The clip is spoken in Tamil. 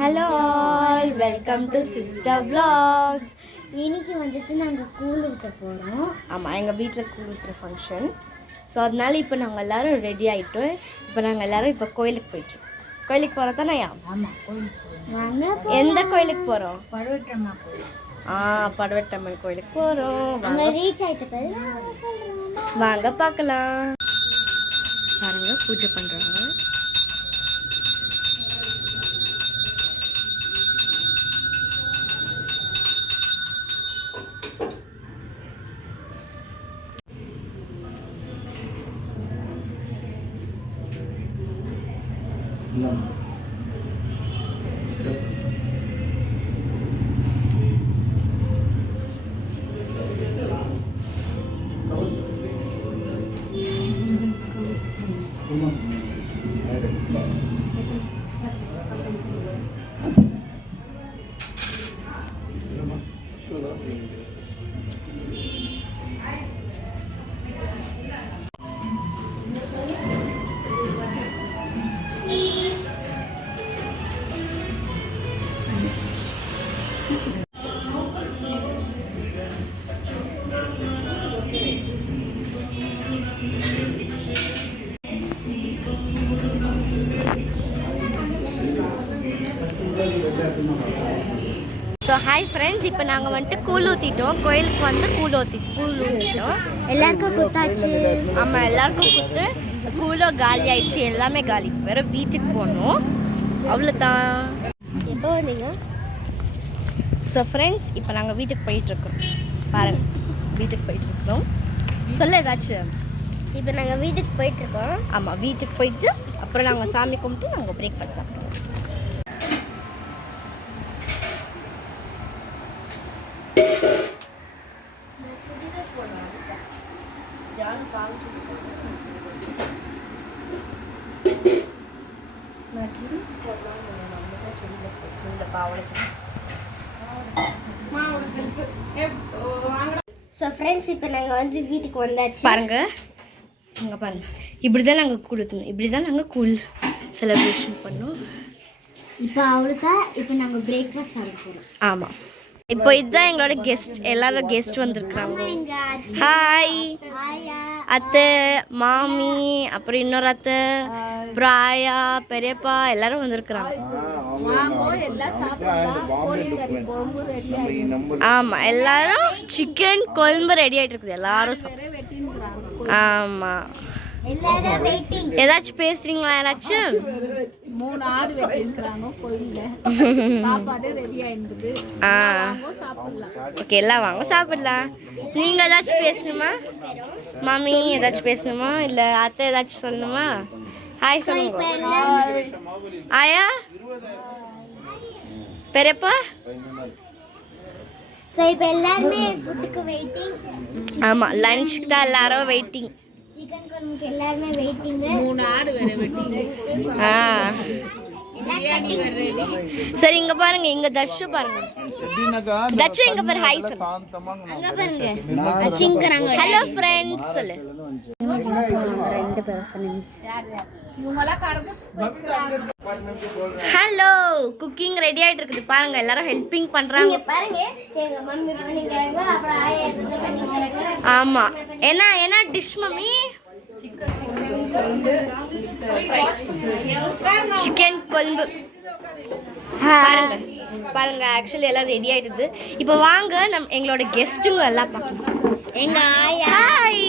Hello all, welcome to sister vlogs. இன்னைக்கு வந்துட்டு நாங்கள் கூழ் ஊற்ற போகிறோம். ஆமாம், எங்கள் வீட்டில் கூழ் ஊற்றுற ஃபங்க்ஷன். ஸோ அதனால இப்போ நாங்கள் எல்லோரும் ரெடி ஆகிட்டு இப்போ நாங்கள் எல்லோரும் இப்போ கோயிலுக்கு போயிட்டுருக்கோம். கோயிலுக்கு போகிறோம் தானே? ஆமாம், கோயிலுக்கு. எந்த கோயிலுக்கு போகிறோம்? பழுவேட்டம்மா கோயில். பழுவேட்டம்மன் கோயிலுக்கு போகிறோம். அங்கே ரீச் ஆகிட்டு வாங்க பார்க்கலாம். பாருங்க, பூஜை பண்ணுறாங்க. ஸோ ஹாய் ஃப்ரெண்ட்ஸ், இப்போ நாங்கள் வந்துட்டு கூழ் ஊற்றிட்டோம். கோயிலுக்கு வந்து கூழ் ஊற்றிட்டோம். எல்லாருக்கும் குத்தாச்சு. ஆமாம், எல்லாருக்கும் குத்து. கூழோ காலி ஆயிடுச்சு, எல்லாமே காலி. வேறு வீட்டுக்கு போகணும், அவ்வளோதான். எப்போ வந்தீங்க? ஸோ ஃப்ரெண்ட்ஸ், இப்போ நாங்கள் வீட்டுக்கு போயிட்டுருக்கோம். பாருங்கள், வீட்டுக்கு போயிட்டுருக்கோம். சொல்ல ஏதாச்சும். இப்போ நாங்கள் வீட்டுக்கு போயிட்டுருக்கோம். ஆமாம், வீட்டுக்கு போயிட்டு அப்புறம் நாங்கள் சாமி கும்பிட்டு நாங்கள் பிரேக்ஃபாஸ்ட் சாப்பிடுவோம். ஸோ ஃப்ரெண்ட்ஸ், இப்போ நாங்கள் வந்து வீட்டுக்கு வந்தாச்சு. பாருங்க, அங்கே பாருங்க, இப்படி தான் நாங்கள் கொடுக்கணும். இப்படி தான் நாங்கள் கூழ் செலிப்ரேஷன் பண்ணோம். இப்போ அவ்வளோதான். இப்போ நாங்கள் பிரேக்ஃபாஸ்ட் சாப்பிட போகிறோம். ஆமாம், இப்போ இதுதான் எங்களோட கெஸ்ட். எல்லாரும் கெஸ்ட் வந்திருக்காங்க. ஹாய் அத்தை, மாமி, அப்புறம் இன்னொரு அத்தை, அப்புறம் ஆயா, பெரியப்பா எல்லாரும் வந்திருக்கிறாங்க. ஆமாம், எல்லாரும் சிக்கன் குழம்பு ரெடி ஆகிட்டு இருக்குது. எல்லாரும் ஆமாம். ஏதாச்சும் பேசுறீங்களா? யாராச்சும்? 3 ஆடு வெட்டிருக்காங்க கோயில்ல. சாப்பாடு ரெடியா இருக்குது. ஓகே, எல்லாம் வாங்க சாப்பிடலாம். நீங்க ஏதாச்சும் பேசணுமா? மாமி ஏதாச்சும் பேசணுமா? இல்ல அத்தை ஏதாச்சும் சொல்லணுமா? ஹாய் சொல்லுங்க. ஆயா, பெரியப்பா. ஸோ இப்போ எல்லாருமே ஃபுட்டுக்கு வெயிட்டிங். ஆமாம், லஞ்சுக்கு தான் எல்லாரும் வெயிட்டிங். சிக்கன் குழம்புக்கு எல்லாருமே வெயிட்டிங். 3 ஆடு வேற வெட்டிங். சரி, இங்க பாருங்க, இங்க தர்ஷு பாருங்க. தர்ஷு இங்க பாரு, ஹாய் சொல்லு. அங்க பாருங்க, அச்சிங்கறாங்க. ஹலோ ஃப்ரெண்ட்ஸ் சொல்லு. ரெண்டு பேர் ஃப்ரெண்ட்ஸ். ஹலோ, குக்கிங் ரெடி ஆயிட்டு இருக்குது. பாருங்க, எல்லாரும் ஹெல்பிங் பண்றாங்க. பாருங்க, எங்க மம்மி பண்ணிக்கறாங்க, அப்புறம் ஆயா எடுத்து பண்ணிக்கறாங்க. ஆமா, என்ன டிஷ் மம்மி? சிக்கன் குழம்பு. பாருங்க பாருங்க, ஆக்சுவலி எல்லாம் ரெடி ஆயிடுது. இப்போ வாங்க எங்களோட கெஸ்ட்டுங்க எல்லாம் பார்க்கலாம். எங்க ஆயா. ஹாய்.